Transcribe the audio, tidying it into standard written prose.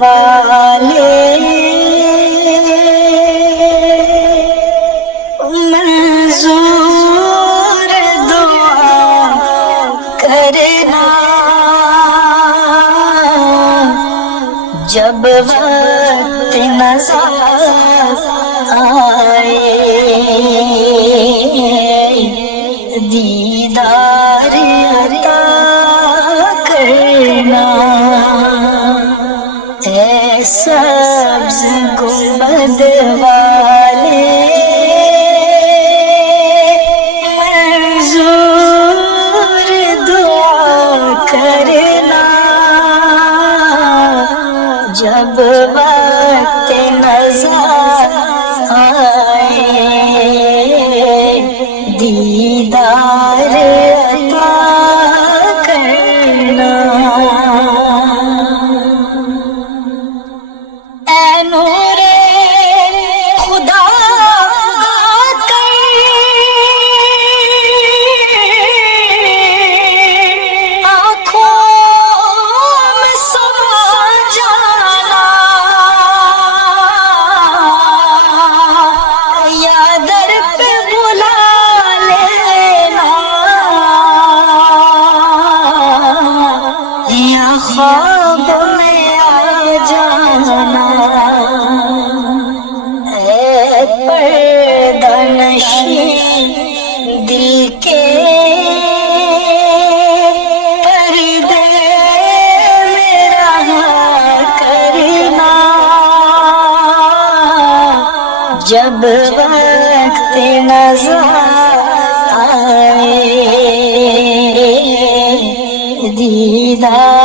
والے منظور دعا کرنا جب وقت نظر آئے دیدار عطا کرنا اے سبز گنبد والے منظور دعا کرنا جب وقت نظر آئے دیدار عطا کرنا اے نور خدا خواب میں آ جانا اے پردہ نشین دل کے پردے میرا کرنا جب وقت نظر آئے دیدار